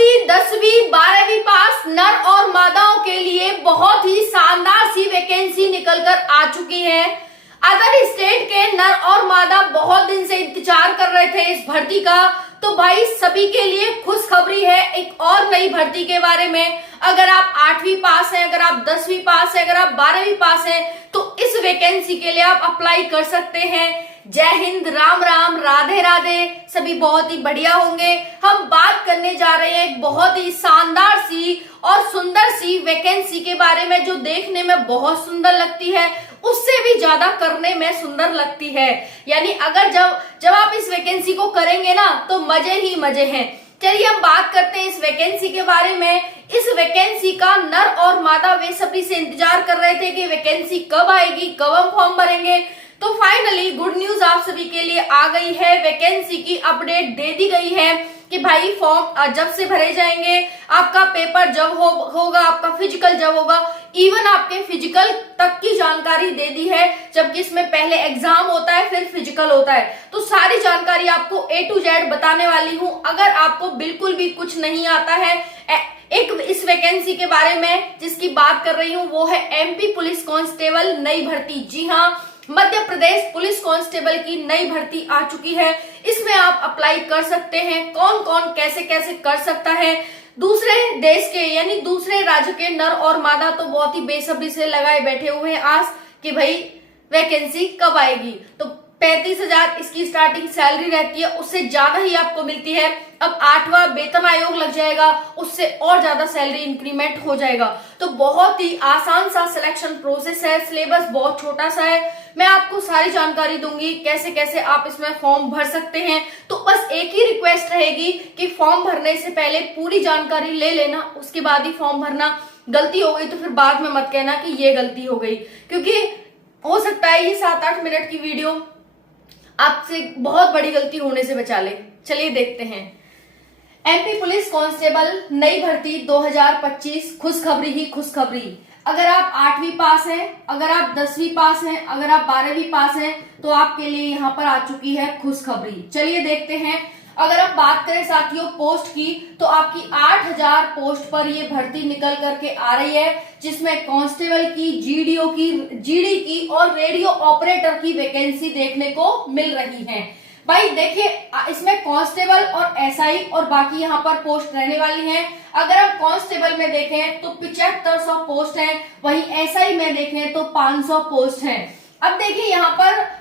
8वीं 10वीं 12वीं पास नर और मादाओं के लिए बहुत ही शानदार सी वैकेंसी निकलकर आ चुकी है। अदर स्टेट के नर और मादा बहुत दिन से इंतजार कर रहे थे इस भर्ती का, तो भाई सभी के लिए खुशखबरी है एक और नई भर्ती के बारे में। अगर आप 8वीं पास हैं, अगर आप 10वीं पास हैं, अगर आप 12वीं पास हैं, तो इस वैकेंसी के लिए आप अप्लाई कर सकते हैं। जय हिंद, राम राम, राधे राधे, सभी बहुत ही बढ़िया होंगे। हम बात करने जा रहे हैं एक बहुत ही शानदार सी और सुंदर सी वैकेंसी के बारे में, जो देखने में बहुत सुंदर लगती है, उससे भी ज्यादा करने में सुंदर लगती है। यानी अगर जब आप इस वैकेंसी को करेंगे ना, तो मजे ही मजे हैं। चलिए हम बात करते हैं इस वैकेंसी के बारे में। इस वैकेंसी का नर और मादा बेसब्री से इंतजार कर रहे थे कि वैकेंसी कब आएगी, कब हम फॉर्म भरेंगे। तो फाइनली गुड न्यूज आप सभी के लिए आ गई है। वैकेंसी की अपडेट दे दी गई है कि भाई फॉर्म जब से भरे जाएंगे, आपका पेपर जब होगा, आपका फिजिकल जब होगा, इवन आपके फिजिकल तक की जानकारी दे दी है। जबकि इसमें पहले एग्जाम होता है, फिर फिजिकल होता है। तो सारी जानकारी आपको A to Z बताने वाली हूं। अगर आपको बिल्कुल भी कुछ नहीं आता है एक इस वैकेंसी के बारे में जिसकी बात कर रही हूँ, वो है MP पुलिस कांस्टेबल नई भर्ती। जी हाँ, मध्य प्रदेश पुलिस कांस्टेबल की नई भर्ती आ चुकी है। इसमें आप अप्लाई कर सकते हैं। कौन कौन कैसे कैसे कर सकता है? दूसरे देश के यानी दूसरे राज्य के नर और मादा तो बहुत ही बेसब्री से लगाए बैठे हुए हैं आस कि भाई वैकेंसी कब आएगी। तो 35,000 इसकी स्टार्टिंग सैलरी रहती है, उससे ज्यादा ही आपको मिलती है। अब 8वां वेतन आयोग लग जाएगा, उससे और ज्यादा सैलरी इंक्रीमेंट हो जाएगा। तो बहुत ही आसान सा सिलेक्शन प्रोसेस है। सिलेबस बहुत छोटा सा है। मैं आपको सारी जानकारी दूंगी कैसे कैसे आप इसमें फॉर्म भर सकते हैं। तो बस एक ही रिक्वेस्ट रहेगी कि फॉर्म भरने से पहले पूरी जानकारी ले लेना, उसके बाद ही फॉर्म भरना। गलती हो गई तो फिर बाद में मत कहना कि ये गलती हो गई, क्योंकि हो सकता है ये 7-8 मिनट की वीडियो आपसे बहुत बड़ी गलती होने से बचा ले। चलिए देखते हैं। MP पुलिस कांस्टेबल नई भर्ती 2025, खुशखबरी ही खुशखबरी। अगर आप 8वीं पास हैं, अगर आप 10वीं पास हैं, अगर आप 12वीं पास हैं, तो आपके लिए यहाँ पर आ चुकी है खुशखबरी। चलिए देखते हैं। अगर आप बात करें साथियों पोस्ट की, तो आपकी 8,000 पोस्ट पर ये भर्ती निकल करके आ रही है, जिसमें कांस्टेबल की, GDO की, GD की और रेडियो ऑपरेटर की वैकेंसी देखने को मिल रही है। भाई देखिए, इसमें कांस्टेबल और SI और बाकी यहाँ पर पोस्ट रहने वाली हैं। अगर आप कांस्टेबल में देखें तो 7500 पोस्ट हैं, वहीं SI में देखें तो 500 पोस्ट हैं। अब देखिए यहाँ पर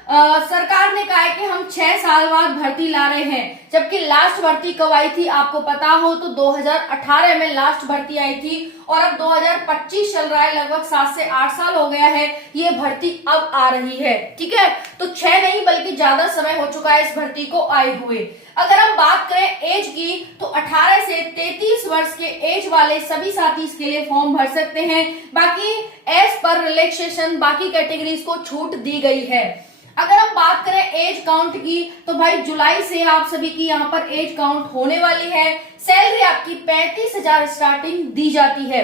सरकार ने कहा है कि हम 6 साल बाद भर्ती ला रहे हैं, जबकि लास्ट भर्ती कब आई थी आपको पता हो तो 2018 में लास्ट भर्ती आई थी, और अब 2025 चल रहा है, लगभग 7 से 8 साल हो गया है ये भर्ती अब आ रही है। ठीक है, तो 6 नहीं बल्कि ज्यादा समय हो चुका है इस भर्ती को आए हुए। अगर हम बात करें एज की, तो 18 से 33 वर्ष के एज वाले सभी साथी इसके लिए फॉर्म भर सकते हैं। बाकी एज पर रिलैक्सेशन बाकी कैटेगरीज को छूट दी गई है। अगर हम बात करें एज काउंट की, तो भाई जुलाई से आप सभी की यहाँ पर एज काउंट होने वाली है। सैलरी आपकी 35,000 स्टार्टिंग दी जाती है।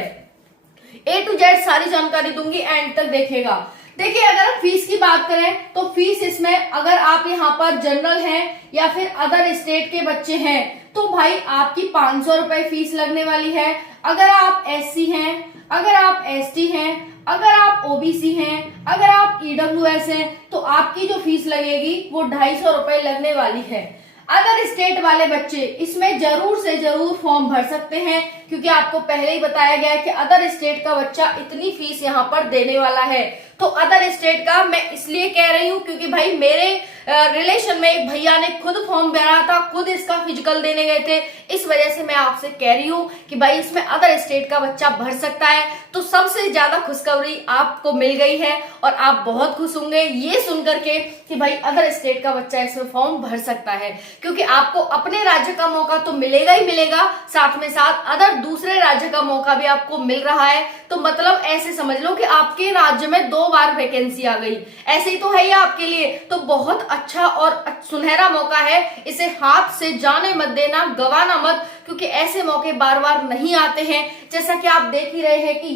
A to Z सारी जानकारी दूंगी, एंड तक देखेगा। देखिए अगर हम फीस की बात करें, तो फीस इसमें अगर आप यहाँ पर जनरल हैं या फिर अदर स्टेट के बच्चे हैं, तो भाई आपकी 500 रुपए फीस लगने वाली है। अगर आप SC हैं, अगर आप ST हैं, अगर आप OBC हैं, अगर आप EWS हैं, तो आपकी जो फीस लगेगी वो 250 रुपए लगने वाली है। अदर स्टेट वाले बच्चे इसमें जरूर से जरूर फॉर्म भर सकते हैं, क्योंकि आपको पहले ही बताया गया है कि अदर स्टेट का बच्चा इतनी फीस यहाँ पर देने वाला है। तो अदर स्टेट का मैं इसलिए कह रही हूँ क्योंकि भाई मेरे रिलेशन में एक भैया ने खुद फॉर्म भरा था, खुद इसका फिजिकल देने गए थे। इस वजह से मैं आपसे कह रही हूँ कि भाई इसमें अदर स्टेट का बच्चा भर सकता है। तो सबसे ज्यादा खुशखबरी आपको मिल गई है और आप बहुत खुश होंगे ये सुनकर के कि भाई अदर स्टेट का बच्चा इसमें फॉर्म भर सकता है, क्योंकि आपको अपने राज्य का मौका तो मिलेगा ही मिलेगा, साथ में साथ अदर दूसरे राज्य का मौका भी आपको मिल रहा है। तो मतलब ऐसे समझ लो कि आपके राज्य में 2 बार वैकेंसी आ गई। ऐसे ही तो है ये आपके लिए तो बहुत अच्छा और सुनहरा मौका है। इसे हाथ से जाने मत देना, गवाना मत, क्योंकि ऐसे मौके बार बार नहीं आते हैं। जैसा कि आप देख ही रहे हैं कि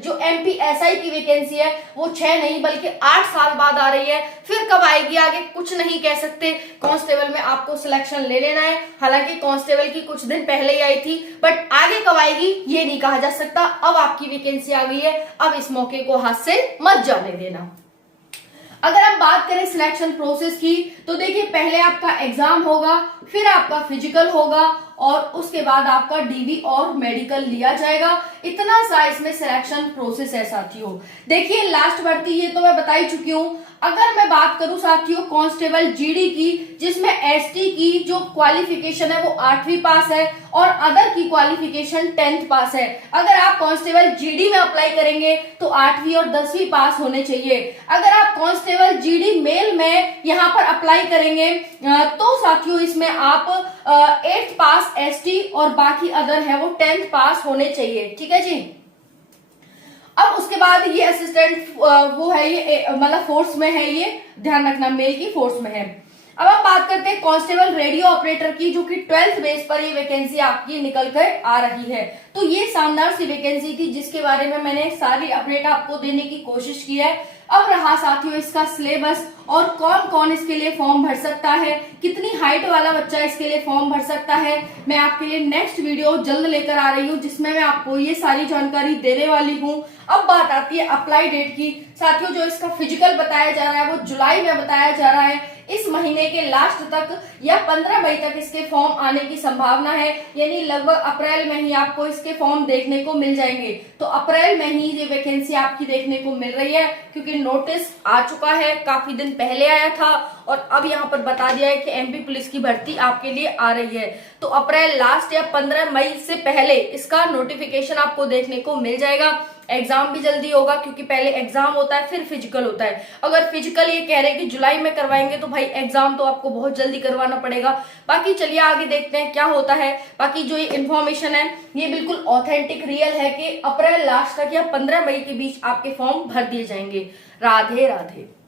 जो MPSI की वैकेंसी है वो 6 नहीं बल्कि 8 साल बाद आ रही है। फिर कब आएगी आगे कुछ नहीं कह सकते। कांस्टेबल में आपको सिलेक्शन ले लेना है, हालांकि कांस्टेबल की कुछ दिन पहले ही आई थी, बट आगे कब आएगी ये नहीं कहा जा सकता। अब आपकी वैकेंसी आ गई है, अब इस मौके को हाथ से मत जाने देना। अगर हम बात करें सिलेक्शन प्रोसेस की, तो देखिए पहले आपका एग्जाम होगा, फिर आपका फिजिकल होगा और उसके बाद आपका DV और मेडिकल लिया जाएगा। इतना सा इसमें सिलेक्शन प्रोसेस है साथियों। देखिए लास्ट भर्ती ये तो मैं बता ही चुकी हूँ। अगर मैं बात करूं साथियों कांस्टेबल GD की, जिसमें ST की जो क्वालिफिकेशन है वो 8वीं पास है और अदर की क्वालिफिकेशन 10th पास है। अगर आप कांस्टेबल GD में अप्लाई करेंगे तो 8वीं और 10वीं पास होने चाहिए। अगर आप कांस्टेबल GD मेल में यहाँ पर अप्लाई करेंगे तो साथियों इसमें आप 8th पास ST और बाकी अदर है वो 10th पास होने चाहिए। ठीक है जी। अब उसके बाद ये असिस्टेंट वो है, ये मतलब फोर्स में है, ये ध्यान रखना मेल की फोर्स में है। अब हम बात करते हैं कांस्टेबल रेडियो ऑपरेटर की, जो कि 12th बेस पर ये वैकेंसी आपकी निकल कर आ रही है। तो ये शानदार सी वैकेंसी थी जिसके बारे में मैंने सारी अपडेट आपको देने की कोशिश की है। अब रहा साथियों इसका सिलेबस और कौन कौन इसके लिए फॉर्म भर सकता है, कितनी हाइट वाला बच्चा इसके लिए फॉर्म भर सकता है। मैं आपके लिए नेक्स्ट वीडियो जल्द लेकर आ रही हूँ जिसमें मैं आपको ये सारी जानकारी देने वाली हूँ। अब बात आती है अप्लाई डेट की। साथियों जो इसका फिजिकल बताया जा रहा है वो जुलाई में बताया जा रहा है। इस महीने के लास्ट तक या 15 मई तक इसके फॉर्म आने की संभावना है, यानी लगभग अप्रैल में ही आपको इसके फॉर्म देखने को मिल जाएंगे। तो अप्रैल में ही ये वैकेंसी आपकी देखने को मिल रही है, क्योंकि नोटिस आ चुका है, काफी दिन पहले आया था और अब यहाँ पर बता दिया है कि MP पुलिस की भर्ती आपके लिए आ रही है। तो अप्रैल लास्ट या 15 मई से पहले इसका नोटिफिकेशन आपको देखने को मिल जाएगा। एग्जाम भी जल्दी होगा क्योंकि पहले एग्जाम होता है फिर फिजिकल होता है। अगर फिजिकल ये कह रहे हैं कि जुलाई में करवाएंगे तो भाई एग्जाम तो आपको बहुत जल्दी करवाना पड़ेगा। बाकी चलिए आगे देखते हैं क्या होता है। बाकी जो ये इन्फॉर्मेशन है ये बिल्कुल ऑथेंटिक रियल है कि अप्रैल लास्ट तक या 15 मई के बीच आपके फॉर्म भर दिए जाएंगे। राधे राधे।